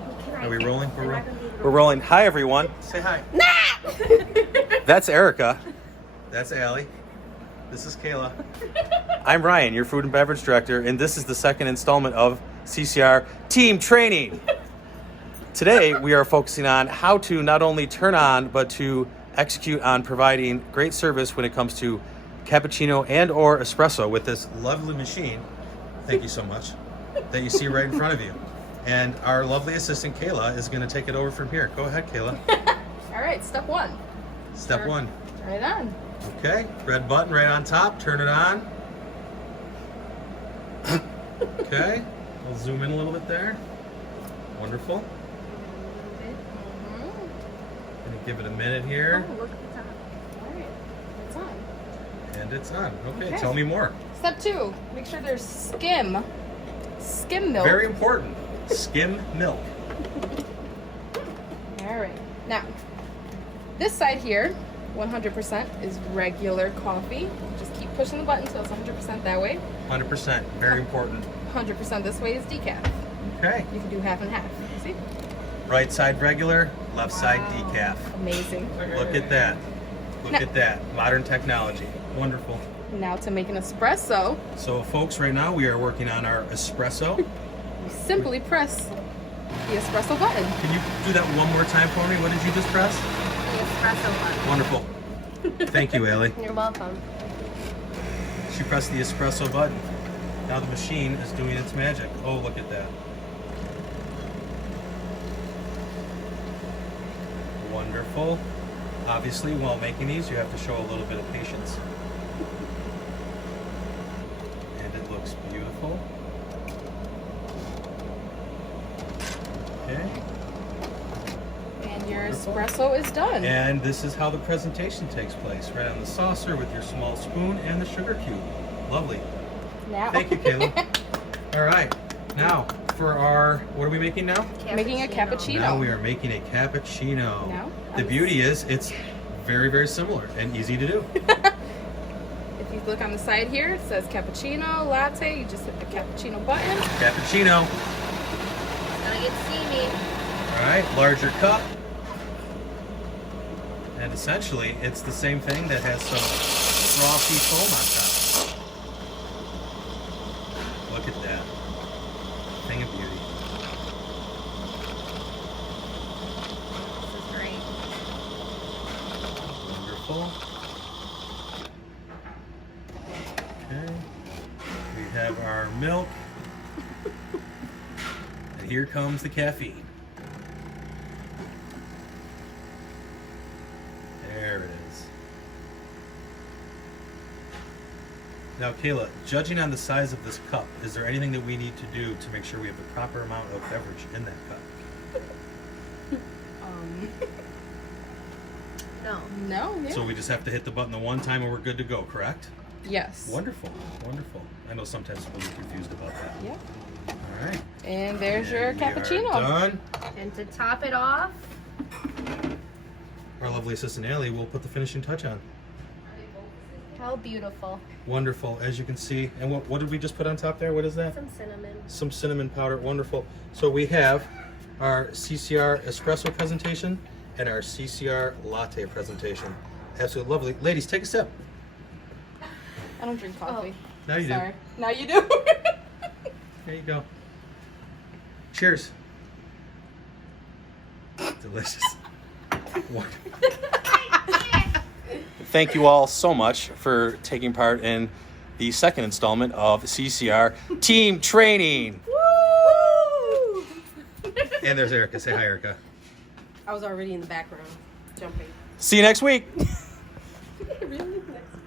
Are we rolling? We're rolling. Hi, everyone. Say hi. That's Erica. That's Allie. This is Kayla. I'm Ryan, your food and beverage director, and this is the second installment of CCR Team Training. Today, we are focusing on how to not only turn on, but to execute on providing great service when it comes to cappuccino and or espresso with this lovely machine. Thank you so much. That you see right in front of you. And our lovely assistant, Kayla, is going to take it over from here. Go ahead, Kayla. All right, step one. Step one. Turn it on. Okay, red button right on top. Turn it on. Okay, we'll zoom in a little bit there. Wonderful. Gonna give it a minute here. Oh, look at the top. All right, it's on. And it's on. Okay, Okay. tell me more. Step two, make sure there's skim milk. Very important. Skim milk. All right, now, this side here, 100% is regular coffee. Just keep pushing the button until it's 100% that way. 100%. Very important. 100% this way is decaf. Okay. You can do half and half. See? Right side regular, left side decaf. Amazing. Look at that. Look Now- at that. Modern technology. Wonderful. Now to make an espresso, So folks, right now we are working on our espresso. you simply press the espresso button. Can you do that one more time for me? What did you just press? The espresso button. Wonderful. Thank you, Allie. You're welcome. She pressed the espresso button. Now the machine is doing its magic. Oh, look at that. Wonderful. Obviously, while making these, you have to show a little bit of patience. And it looks beautiful. Okay. And your espresso is done. And this is how the presentation takes place. Right on the saucer with your small spoon and the sugar cube. Lovely. Now, Thank you, Caleb. All right. Now, for our, what are we making now? making a cappuccino. Now we are making a cappuccino. Now, The beauty is it's very, very similar and easy to do. if you look on the side here, it says cappuccino, latte. You just hit the cappuccino button. Cappuccino. It's gonna get steamy. All right, larger cup. And essentially, it's the same thing that has some frothy foam on top. Look at that. Thing of beauty. This is great. Wonderful. Okay. We have our milk. And here comes the caffeine. There it is. Now, Kayla, judging on the size of this cup, is there anything that we need to do to make sure we have the proper amount of beverage in that cup? No. No, yeah. So we just have to hit the button the one time and we're good to go, correct? Yes. Wonderful, wonderful. I know sometimes people get confused about that. Yep. All right. And there's your And we are cappuccino. done. And to top it off, Our lovely assistant Allie will put the finishing touch on. how beautiful. Wonderful, as you can see. And what did we just put on top there? What is that? Some cinnamon. Some cinnamon powder. Wonderful. So we have our CCR espresso presentation and our CCR latte presentation. Absolutely lovely. Ladies, take a sip. I don't drink coffee. Now you Sorry. Now you do. do. There you go. Cheers. Delicious. Thank you all so much for taking part in the second installment of CCR Team Training. Woo! And there's Erica. Say hi, Erica. I was already in the background, jumping. See you next week. Really?